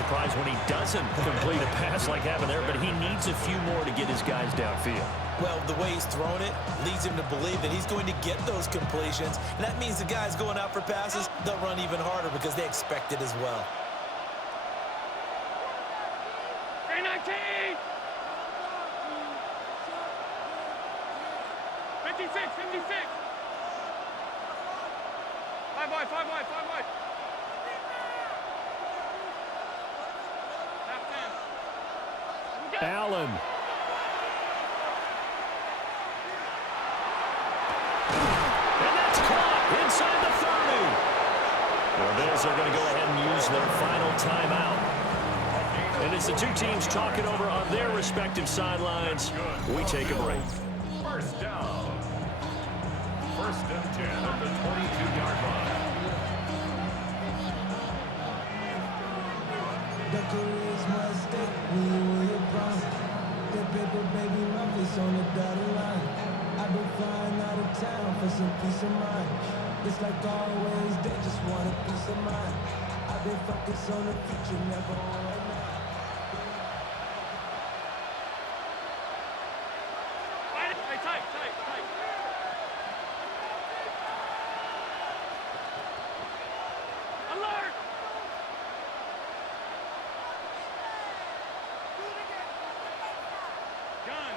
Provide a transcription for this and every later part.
surprised when he doesn't complete a pass like happened there, but he needs a few more to get his guys downfield. Well, the way he's thrown it leads him to believe that he's going to get those completions. And that means the guys going out for passes, they'll run even harder because they expect it as well. 319! 56, 56! 5 wide, 5 wide, 5 wide. Allen. And that's caught inside the 30. Well, Bills are going to go ahead and use their final timeout. And as the two teams talk it over on their respective sidelines, we take a break. First down. First and 10 at the 22-yard line. The career's my stake, we were your prime. The paper, baby, my face on the dotted line. I've been flying out of town for some peace of mind. It's like always, they just want a piece of mind. I've been focused on the future, never on right now. Hey, tight. Alert! Gun.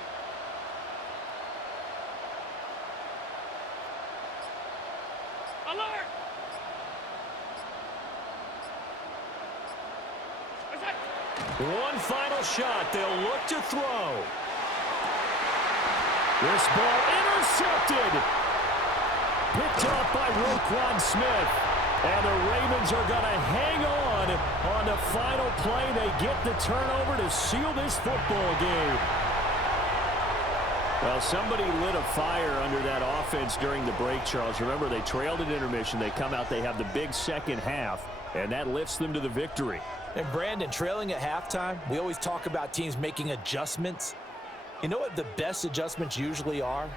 Alert! One final shot. They'll look to throw. This ball intercepted. Picked off by Roquan Smith. And the Ravens are going to hang on the final play. They get the turnover to seal this football game. Well, somebody lit a fire under that offense during the break, Charles. Remember, they trailed at intermission. They come out, they have the big second half, and that lifts them to the victory. And Brandon, trailing at halftime, we always talk about teams making adjustments. You know what the best adjustments usually are?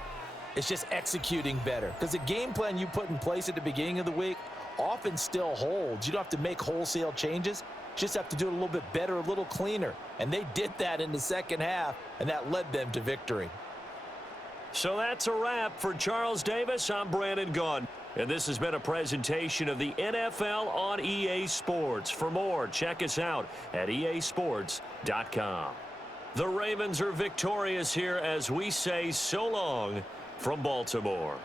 It's just executing better. Because the game plan you put in place at the beginning of the week often still holds. You don't have to make wholesale changes. Just have to do it a little bit better, a little cleaner. And they did that in the second half, and that led them to victory. So that's a wrap for Charles Davis. I'm Brandon Gaudin. And this has been a presentation of the NFL on EA Sports. For more, check us out at easports.com. The Ravens are victorious here as we say so long from Baltimore.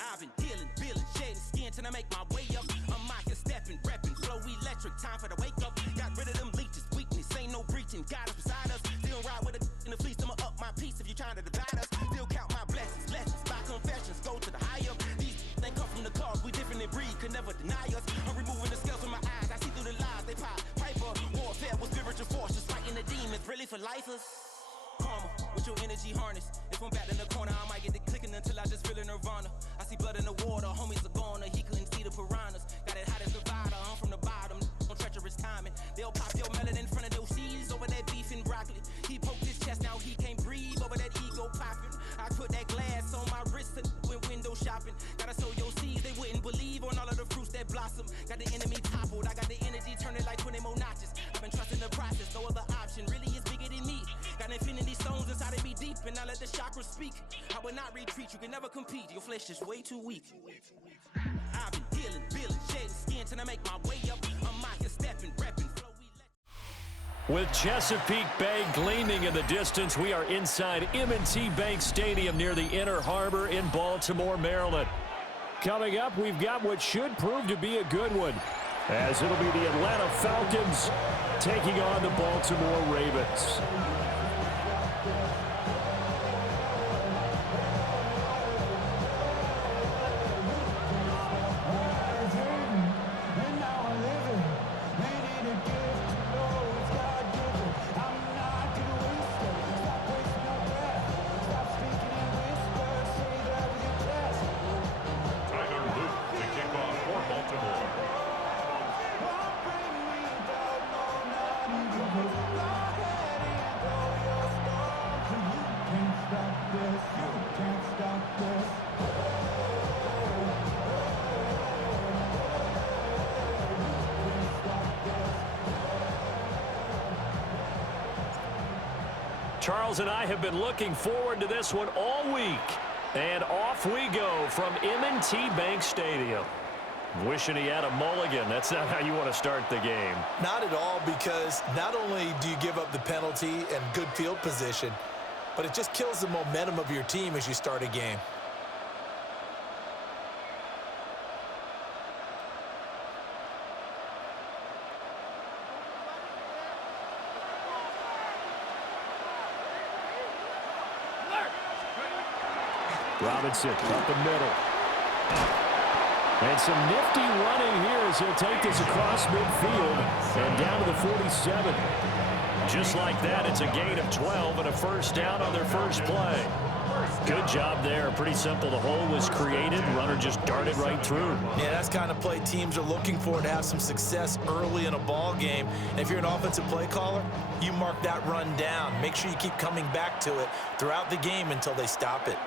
I've been dealing, shedding skin till I make my way up. I'm out here stepping, repping, flow electric, time for the wake up. Got rid of them leeches, weakness, ain't no breaching. God is beside us, still ride with a in the fleece. I'ma up my piece if you're trying to divide us. Still count my blessings, lessons, my confessions, go to the higher. These they come from the cause, we different in breed, could never deny us. I'm removing the scales from my eyes, I see through the lies they pop. Piper, warfare with spiritual forces, fighting the demons, really for lifers. Karma, with your energy harness. If I'm back in the corner, I might get the clicking until I just feel a nirvana. I see blood in the water, homies are gone, he couldn't see the piranhas. Got it hot as Nevada, I'm from the bottom, on treacherous timing. They'll pop your melon in front of those seeds over that beef and broccoli. He poked his chest, now he can't breathe over that ego popping. I put that glass on my wrist and went window shopping. Gotta sow your seeds, they wouldn't believe on all of the fruits that blossom. Got the enemy toppled, I got the energy turning like 20 more notches. I've been trusting the process, no other option really is bigger than me. Got infinity stones inside of me deep, and I let the chakras speak. I would not retreat. You can never compete. Your flesh is way too weak. I've been dealing, shedding skin till I make my way up. I'm out here stepping, repping, flow. With Chesapeake Bay gleaming in the distance, we are inside M&T Bank Stadium near the Inner Harbor in Baltimore, Maryland. Coming up, we've got what should prove to be a good one, as it'll be the Atlanta Falcons taking on the Baltimore Ravens. Charles and I have been looking forward to this one all week. And off we go from M&T Bank Stadium. Wishing he had a mulligan. That's not how you want to start the game. Not at all, because not only do you give up the penalty and good field position, but it just kills the momentum of your team as you start a game. Robinson up the middle. And some nifty running here as he'll take this across midfield and down to the 47. Just like that, it's a gain of 12 and a first down on their first play. Good job there. Pretty simple. The hole was created. Runner just darted right through. Yeah, that's kind of play teams are looking for to have some success early in a ball game. And if you're an offensive play caller, you mark that run down. Make sure you keep coming back to it throughout the game until they stop it.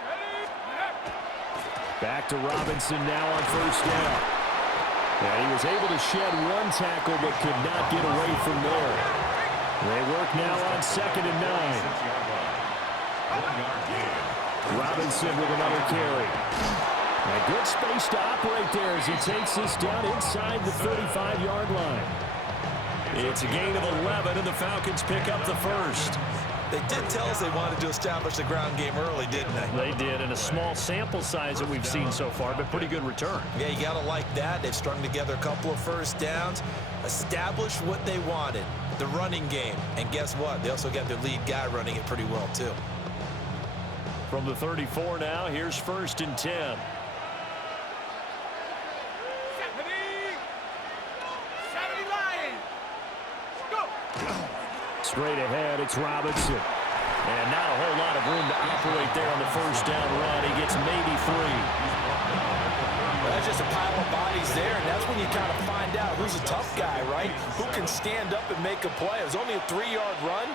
Back to Robinson now on first down. And he was able to shed one tackle but could not get away from there. They work now on 2nd and 9. Robinson with another carry. And good space to operate there as he takes this down inside the 35-yard line. It's a gain of 11, and the Falcons pick up the first. They did tell us they wanted to establish the ground game early, didn't they? They did, in a small sample size that we've seen so far, but pretty good return. Yeah, you got to like that. They've strung together a couple of first downs, established what they wanted, the running game. And guess what? They also got their lead guy running it pretty well, too. From the 34 now, here's 1st and 10. Straight ahead, it's Robinson. And not a whole lot of room to operate there on the first down run. He gets maybe 3. Well, that's just a pile of bodies there, and that's when you kind of find out who's a tough guy, right? Who can stand up and make a play. It was only a 3-yard run,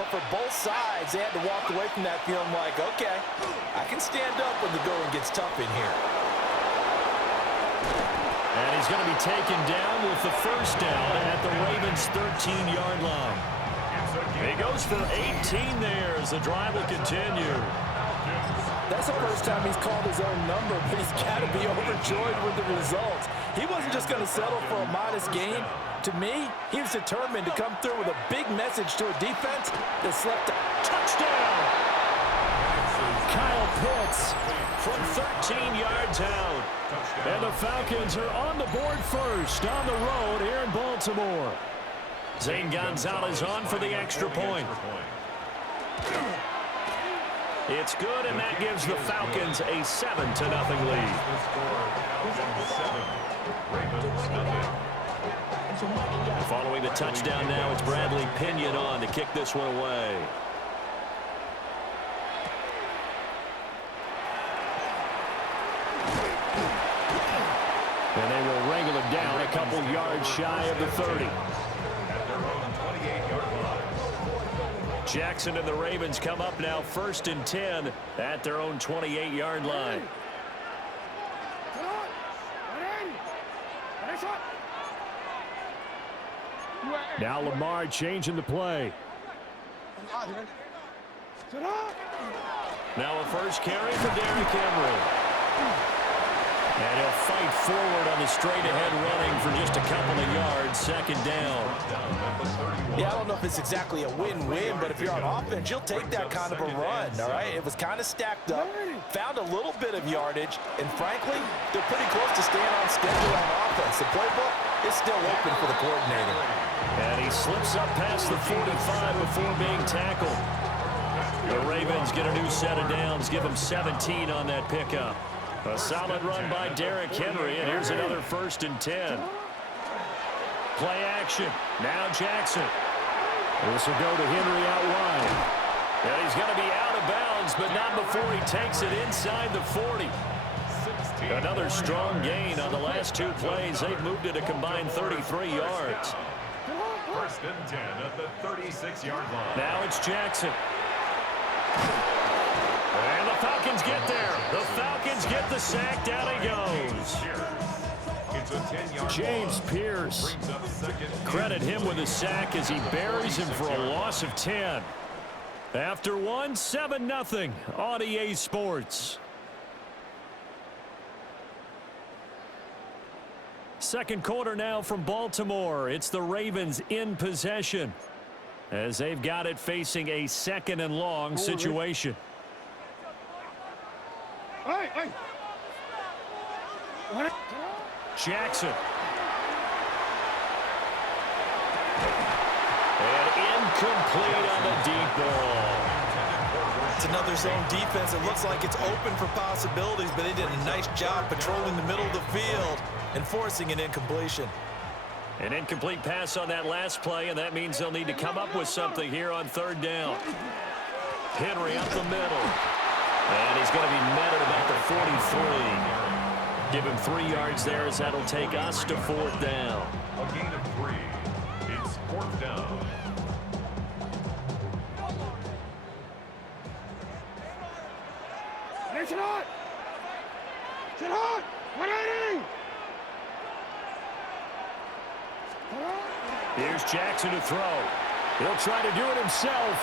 but for both sides, they had to walk away from that feeling like, okay, I can stand up when the going gets tough in here. And he's going to be taken down with the first down at the Ravens' 13-yard line. He goes for 18 there as the drive will continue. That's the first time he's called his own number, but he's got to be overjoyed with the results. He wasn't just going to settle for a modest gain. To me, he was determined to come through with a big message to a defense that slept a touchdown. Kyle Pitts from 13 yards out. And the Falcons are on the board first on the road here in Baltimore. Zane Gonzalez on for the extra point. It's good, and that gives the Falcons a 7-0 lead. Following the touchdown now, it's Bradley Pinion on to kick this one away. And they will wrangle it down a couple yards shy of the 30. Jackson and the Ravens come up now 1st and 10 at their own 28-yard line. Now Lamar changing the play. Now a first carry for Derrick Henry. And he'll fight forward on the straight-ahead running for just a couple of yards. Second down. Yeah, I don't know if it's exactly a win-win, but if you're on offense, you'll take that kind of a run, all right? It was kind of stacked up, found a little bit of yardage, and frankly, they're pretty close to staying on schedule on offense. The playbook is still open for the coordinator. And he slips up past the 45 before being tackled. The Ravens get a new set of downs, give them 17 on that pickup. A solid run by Derrick Henry, and here's another 1st and 10. Play action. Now Jackson. This will go to Henry out wide. And he's going to be out of bounds, but not before he takes it inside the 40. Another strong gain on the last 2 plays. They've moved it a combined 33 yards. 1st and 10 at the 36-yard line. Now it's Jackson. And the Falcons get there. The Falcons get the sack. Down he goes. It's a 10-yard James Pierce. Credit him with a sack as he buries him for a loss of 10. After one, 7-0 on EA Sports. Second quarter now from Baltimore. It's the Ravens in possession as they've got it facing a 2nd and long situation. Jackson. And incomplete on the deep ball. It's another zone defense. It looks like it's open for possibilities, but they did a nice job patrolling the middle of the field and forcing an incompletion. An incomplete pass on that last play, and that means they'll need to come up with something here on 3rd down. Henry up the middle. And he's going to be met at about the 43. Give him 3 yards there as that'll take us to 4th down. A gain of 3. It's 4th down. Sit hot! Sit hot! 180! Here's Jackson to throw. He'll try to do it himself.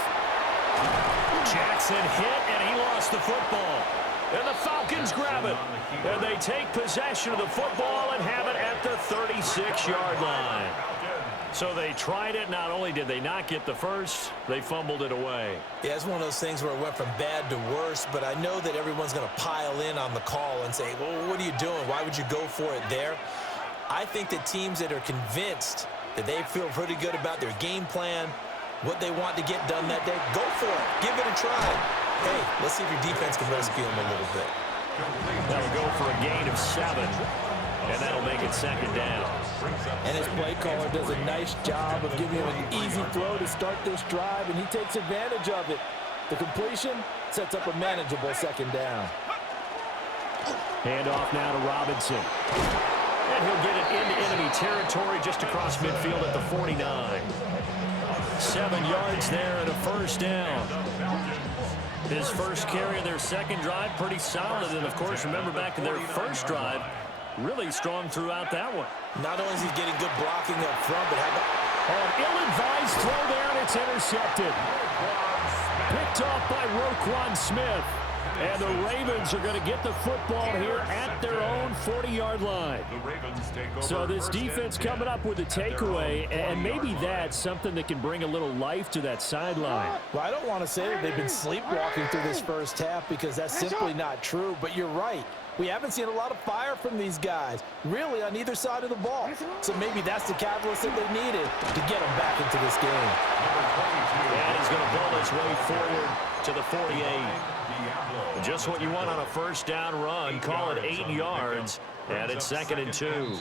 Jackson hit, and he lost the football. And the Falcons grab it. And they take possession of the football and have it at the 36-yard line. So they tried it. Not only did they not get the first, they fumbled it away. Yeah, it's one of those things where it went from bad to worse, but I know that everyone's going to pile in on the call and say, well, what are you doing? Why would you go for it there? I think that teams that are convinced that they feel pretty good about their game plan, what they want to get done that day, go for it. Give it a try. Hey, let's see if your defense can rescue them a little bit. That'll go for a gain of 7, and that'll make it 2nd down. And his play caller does a nice job of giving him an easy throw to start this drive, and he takes advantage of it. The completion sets up a manageable 2nd down. Hand off now to Robinson. And he'll get it into enemy territory just across midfield at the 49. 7 yards there and a 1st down. His first carry of their 2nd drive, pretty solid. And, of course, remember back to their 1st drive, really strong throughout that one. Not only is he getting good blocking up front, but how about... An ill-advised throw there, and it's intercepted. Picked off by Roquan Smith. And the Ravens are going to get the football here at their own 40-yard line. So this defense coming up with a takeaway, and maybe that's something that can bring a little life to that sideline. Well, I don't want to say that they've been sleepwalking through this first half because that's simply not true, but you're right. We haven't seen a lot of fire from these guys, really, on either side of the ball. So maybe that's the catalyst that they needed to get them back into this game. And he's going to ball his way forward to the 48. Just what you want on a 1st down run. Call it 8 yards, and it's 2nd and 2.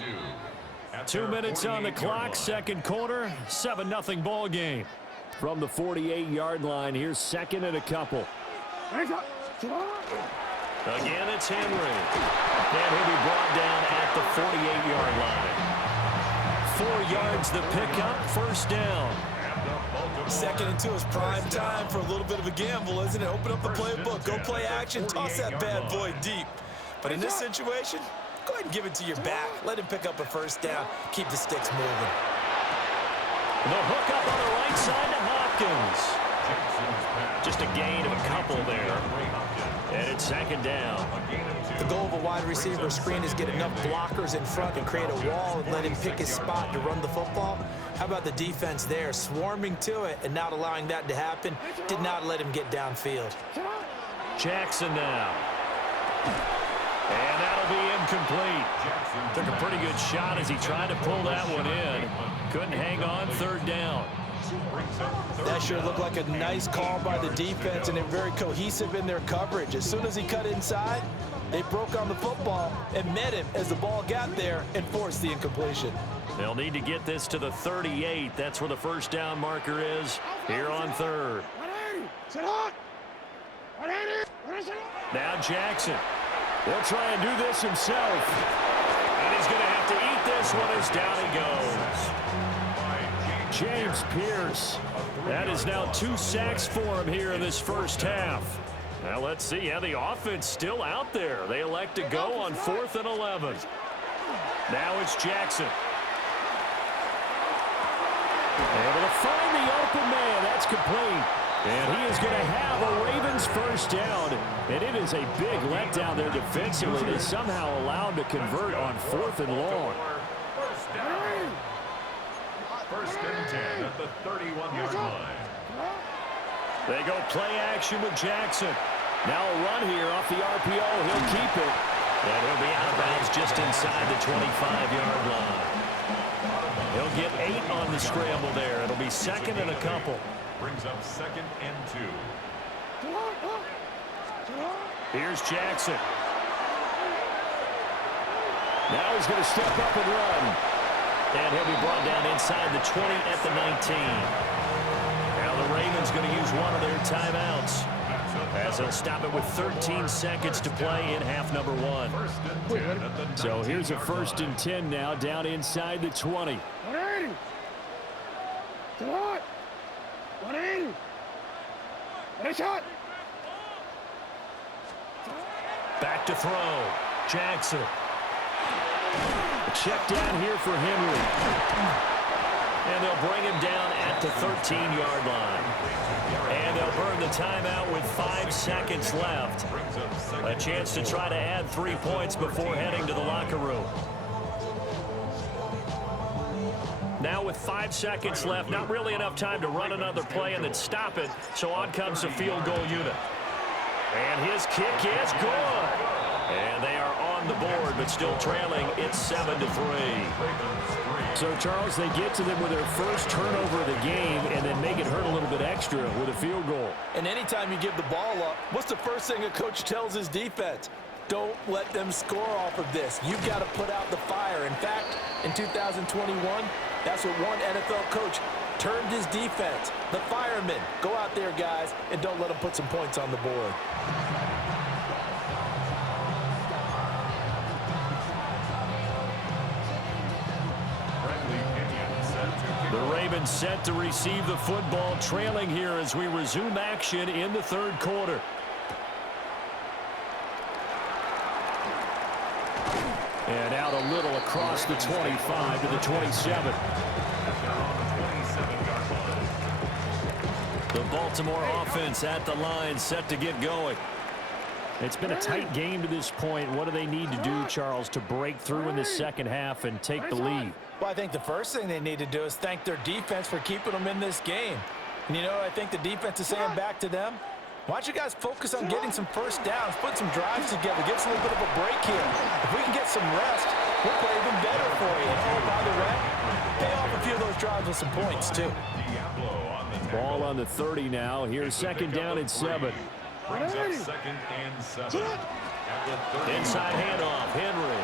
2 minutes on the clock, 2nd quarter, 7-0 ball game. From the 48-yard line, here's 2nd and a couple. Again, it's Henry. And he'll be brought down at the 48-yard line. 4 yards the pickup, 1st down. 2nd and 2 is prime time for a little bit of a gamble, isn't it? Open up the playbook, go play action, toss that bad boy deep. But in this situation, go ahead and give it to your back. Let him pick up a 1st down. Keep the sticks moving. The hook up on the right side to Hopkins. Just a gain of a couple there. And it's second down. The goal of a wide receiver screen is get enough blockers in front and create a wall and let him pick his spot to run the football. How about the defense there, swarming to it and not allowing that to happen? Did not let him get downfield. Jackson now. And that'll be incomplete. Took a pretty good shot as he tried to pull that one in. Couldn't hang on, third down. That sure looked like a nice call by the defense, and they're very cohesive in their coverage. As soon as he cut inside, they broke on the football and met him as the ball got there and forced the incompletion. They'll need to get this to the 38. That's where the first down marker is here on third. Now Jackson. He'll try and do this himself. And he's going to have to eat this one as down he goes. James Pierce. That is now 2 sacks for him here in this first half. Now let's see. Yeah, the offense still out there. They elect to go on 4th and 11. Now it's Jackson. Able to find the open man. That's complete. And he is going to have a Ravens first down. And it is a big letdown there defensively. They somehow allowed to convert on 4th and long. First and 10 at the 31-yard line. They go play action with Jackson. Now a run here off the RPO. He'll keep it. And he'll be out of bounds just inside the 25-yard line. He'll get 8 on the scramble there. It'll be second and a couple. Brings up second and 2. Here's Jackson. Now he's going to step up and run. And he'll be brought down inside the 20 at the 19. Now the Ravens going to use one of their timeouts as they'll stop it with 13 seconds to play in half number 1. So here's a 1st and 10 now down inside the 20. 180. 180. Nice shot. Back to throw. Jackson. A check down here for Henry. And they'll bring him down at the 13-yard line. And they'll burn the timeout with 5 seconds left. A chance to try to add 3 points before heading to the locker room. Now with 5 seconds left, not really enough time to run another play and then stop it. So on comes the field goal unit. And his kick is good. And they are on the board, but still trailing. It's 7-3. So, Charles, they get to them with their first turnover of the game and then make it hurt a little bit extra with a field goal. And anytime you give the ball up, what's the first thing a coach tells his defense? Don't let them score off of this. You've got to put out the fire. In fact, in 2021, that's what one NFL coach termed his defense. The firemen. Go out there, guys, and don't let them put some points on the board. The Ravens set to receive the football, trailing here as we resume action in the third quarter. And out a little across the 25 to the 27. The Baltimore offense at the line, set to get going. It's been a tight game to this point. What do they need to do, Charles, to break through in the second half and take the lead? Well, I think the first thing they need to do is thank their defense for keeping them in this game. And, you know, I think the defense is saying back to them, why don't you guys focus on getting some first downs, put some drives together, give us a little bit of a break here. If we can get some rest, we'll play even better for you. And, oh, by the way, pay off a few of those drives with some points, too. Ball on the 30 now. Here's second down and 7. Brings up second and 7. Inside handoff, Henry.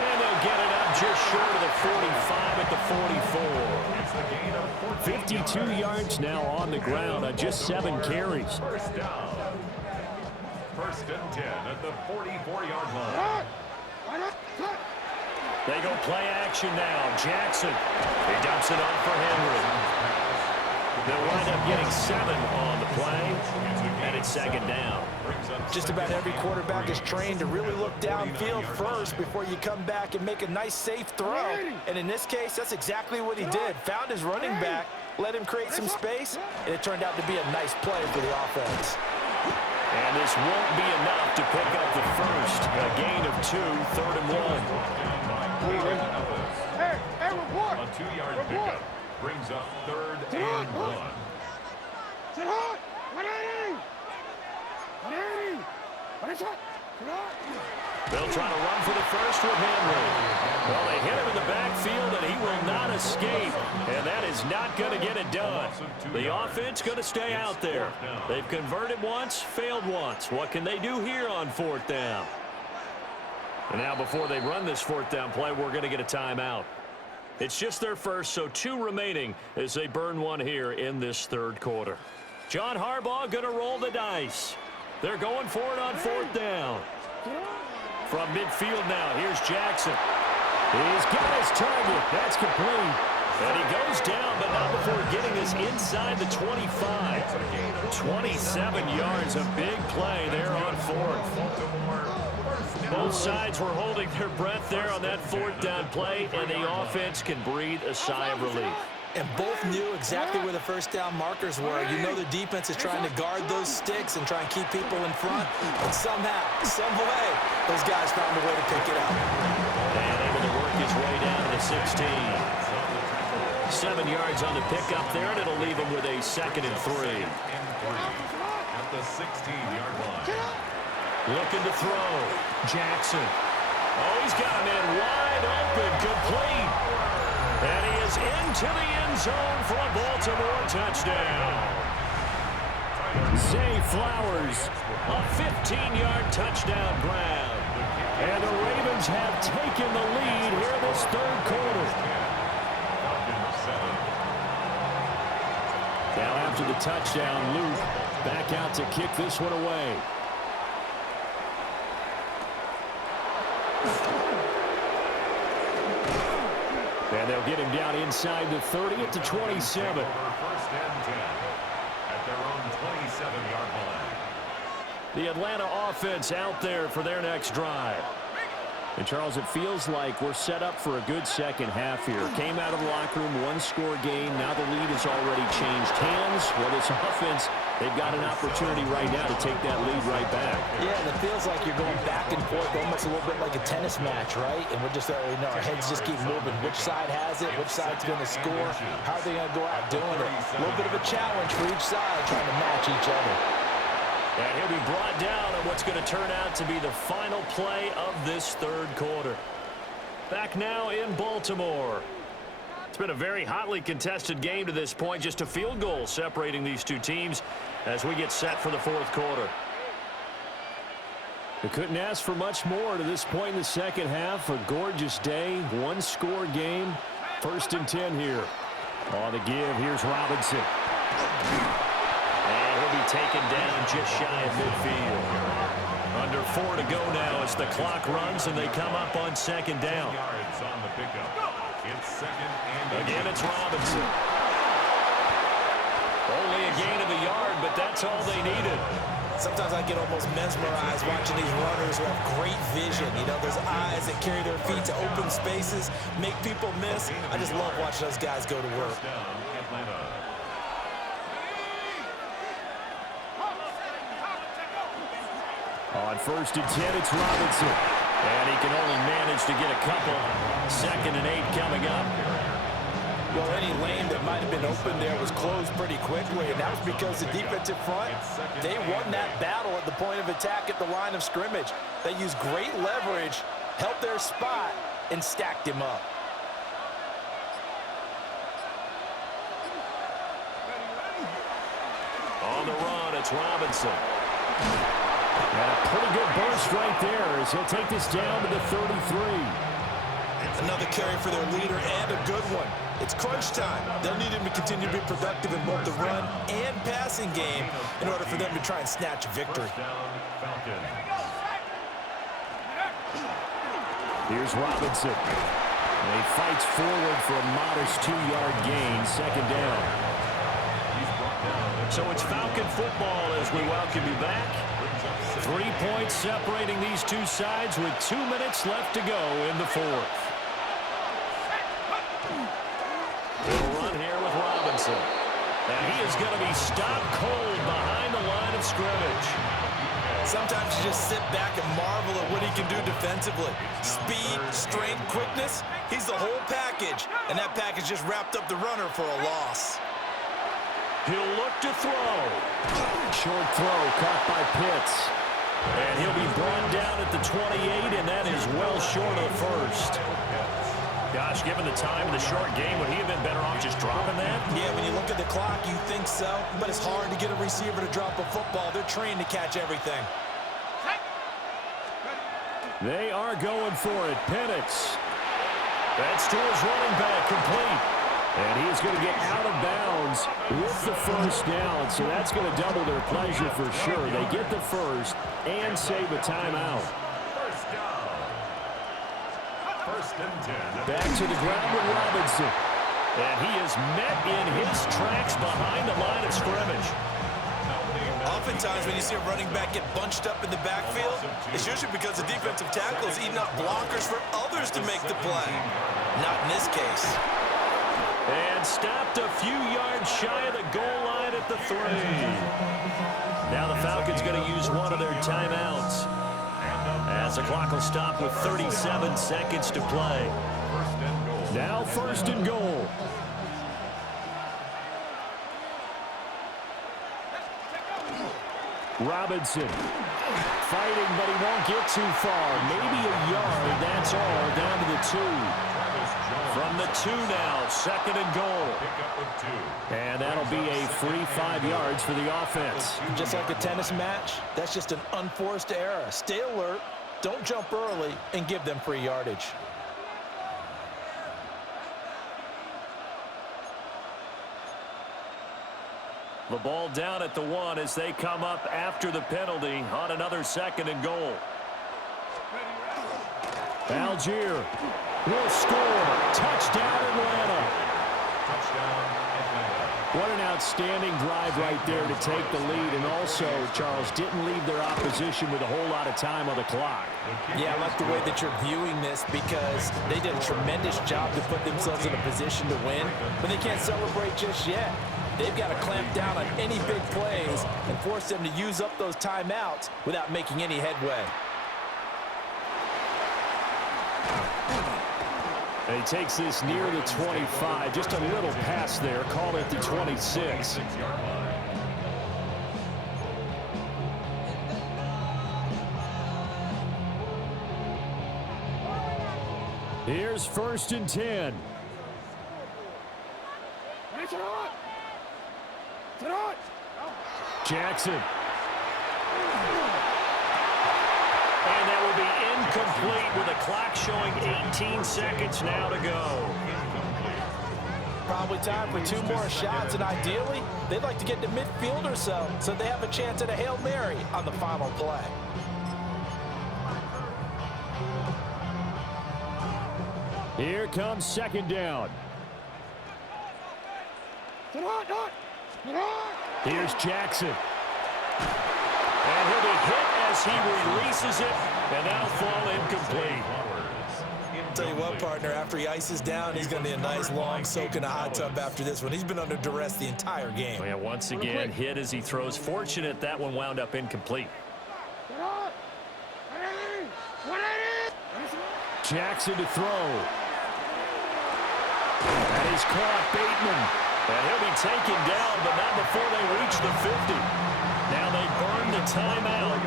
And they'll get it up just short of the 45 at the 44. 52 yards now on the ground on just 7 carries. First down. First and 10 at the 44-yard line. They go play action now. Jackson. He dumps it off for Henry. They'll wind up getting 7 on the play. And it's second down. Just about every quarterback is trained to really look downfield first before you come back and make a nice, safe throw. And in this case, that's exactly what he did. Found his running back let him create some space, and it turned out to be a nice play for the offense. And this won't be enough to pick up the first. A gain of 2, 3rd and 1. Hey, report. A 2-yard pickup brings up 3rd and 1. Sit hot. 180. 180. 180. They'll try to run for the first with Henry. Well, they hit him in the backfield, and he will not escape. And that is not going to get it done. The offense going to stay out there. They've converted once, failed once. What can they do here on 4th down? And now before they run this 4th down play, we're going to get a timeout. It's just their first, so 2 remaining as they burn one here in this 3rd quarter. John Harbaugh going to roll the dice. They're going for it on 4th down. From midfield now, here's Jackson. He's got his target. That's complete. And he goes down, but not before getting this inside the 25. 27 yards, a big play there on 4th. Both sides were holding their breath there on that 4th down play, and the offense can breathe a sigh of relief. And both knew exactly where the first down markers were. You know the defense is trying to guard those sticks and try and keep people in front. But somehow, some way, those guys found a way to pick it up. And able to work his way down to the 16. 7 yards on the pickup there, and it'll leave him with a 2nd and 3. At the 16-yard line. Looking to throw. Jackson. Oh, he's got a man wide open, complete. And he is into the end zone for a Baltimore touchdown. Zay Flowers, a 15-yard touchdown grab. And the Ravens have taken the lead here in this 3rd quarter. Now after the touchdown, Luke back out to kick this one away. And they'll get him down inside the 30 at the 27. First and 10 at their own 27-yard line. The Atlanta offense out there for their next drive. And, Charles, it feels like we're set up for a good second half here. Came out of the locker room, 1-score game. Now the lead has already changed hands. Well, this offense, they've got an opportunity right now to take that lead right back. Yeah, and it feels like you're going back and forth almost a little bit like a tennis match, right? And we're just, our heads just keep moving. Which side has it? Which side's going to score? How are they going to go out doing it? A little bit of a challenge for each side trying to match each other. And he'll be brought down on what's going to turn out to be the final play of this 3rd quarter. Back now in Baltimore. It's been a very hotly contested game to this point. Just a field goal separating these two teams as we get set for the 4th quarter. They couldn't ask for much more to this point in the second half. A gorgeous day, 1-score game. 1st and 10 here. On the give, here's Robinson. And he'll be taken down just shy of midfield. Under 4 to go now as the clock runs and they come up on 2nd down. Yards on the pickup. It's 2nd and Again, it's Robinson. Only a gain of a yard, but that's all they needed. Sometimes I get almost mesmerized watching these runners who have great vision. You know, those eyes that carry their feet to open spaces, make people miss. I just love watching those guys go to work. On 1st and 10, it's Robinson. And he can only manage to get a couple. 2nd and 8 coming up. Well, any lane that might have been open there was closed pretty quickly, and that was because the defensive front, they won that battle at the point of attack at the line of scrimmage. They used great leverage, held their spot, and stacked him up. On the run, it's Robinson. And a pretty good burst right there as he'll take this down to the 33. Another carry for their leader and a good one. It's crunch time. They'll need him to continue to be productive in both the run and passing game in order for them to try and snatch a victory. Here's Robinson. And he fights forward for a modest 2-yard gain, 2nd down. So it's Falcon football as we welcome you back. 3 points separating these two sides with 2 minutes left to go in the 4th. They'll run here with Robinson. Robinson. And he is going to be stopped cold behind the line of scrimmage. Sometimes you just sit back and marvel at what he can do defensively. Speed, strength, quickness, he's the whole package. And that package just wrapped up the runner for a loss. He'll look to throw. Short throw caught by Pitts. And he'll be brought down at the 28, and that is well short of the first. Gosh, given the time in the short game, would he have been better off just dropping that? Yeah, when you look at the clock, you think so. But it's hard to get a receiver to drop a football. They're trained to catch everything. They are going for it. Penix. That's to his running back, complete. And he is going to get out of bounds with the first down. So that's going to double their pleasure for sure. They get the first and save a timeout. First and 10. Back to the ground with Robinson. And he is met in his tracks behind the line of scrimmage. Oftentimes when you see a running back get bunched up in the backfield, it's usually because the defensive tackle is eating up blockers for others to make the play. Not in this case. And stopped a few yards shy of the goal line at the 3. Now the Falcons going to use one of their timeouts, as the clock will stop with 37 seconds to play. Now first and goal. Robinson fighting, but he won't get too far. Maybe a yard, that's all, down to the 2. From the 2 now, second and goal. And that'll be a free 5 yards for the offense. Just like a tennis match, that's just an unforced error. Stay alert, don't jump early, and give them free yardage. The ball down at the 1 as they come up after the penalty on another second and goal. Algier will score. Touchdown, Atlanta. What an outstanding drive right there to take the lead. And also, Charles, didn't leave their opposition with a whole lot of time on the clock. Yeah, I like the way that you're viewing this because they did a tremendous job to put themselves in a position to win, but they can't celebrate just yet. They've got to clamp down on any big plays and force them to use up those timeouts without making any headway. He takes this near the 25, just a little pass there, call it the 26. Here's first and 10. Jackson. And that will be incomplete with the clock showing 18 seconds now to go. Probably time for 2 more shots, and ideally, they'd like to get to midfield or so they have a chance at a Hail Mary on the final play. Here comes second down. Here's Jackson. And he'll be hit as he releases it, and that'll fall incomplete. Tell you what, partner, after he ices down, he's going to be a nice long soak in a hot tub after this one. He's been under duress the entire game. Oh, yeah, once again, hit as he throws. Fortunate that one wound up incomplete. Jackson to throw. That is caught, Bateman. And he'll be taken down, but not before they reach the 50. Now they burn the timeout.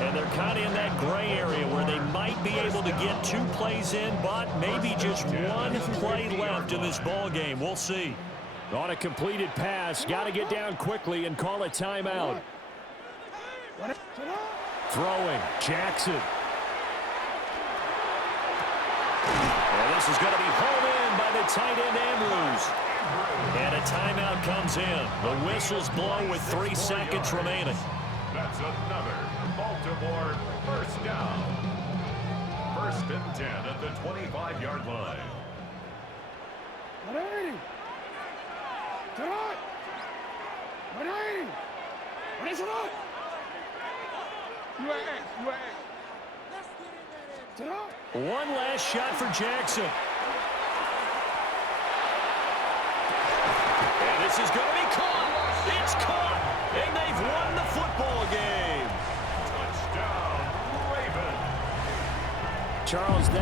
And they're kind of in that gray area where they might be able to get 2 plays in, but maybe just 1 play left in this ball game. We'll see. On a completed pass, got to get down quickly and call a timeout. Throwing, Jackson. And this is going to be hauled in by the tight end, Andrews. And a timeout comes in. The whistles blow with 3 seconds remaining. That's another Baltimore first down. First and 10 at the 25-yard line. One last shot for Jackson. And this is going to be caught. It's caught. And they've won the football game. Touchdown, Ravens. Charles, that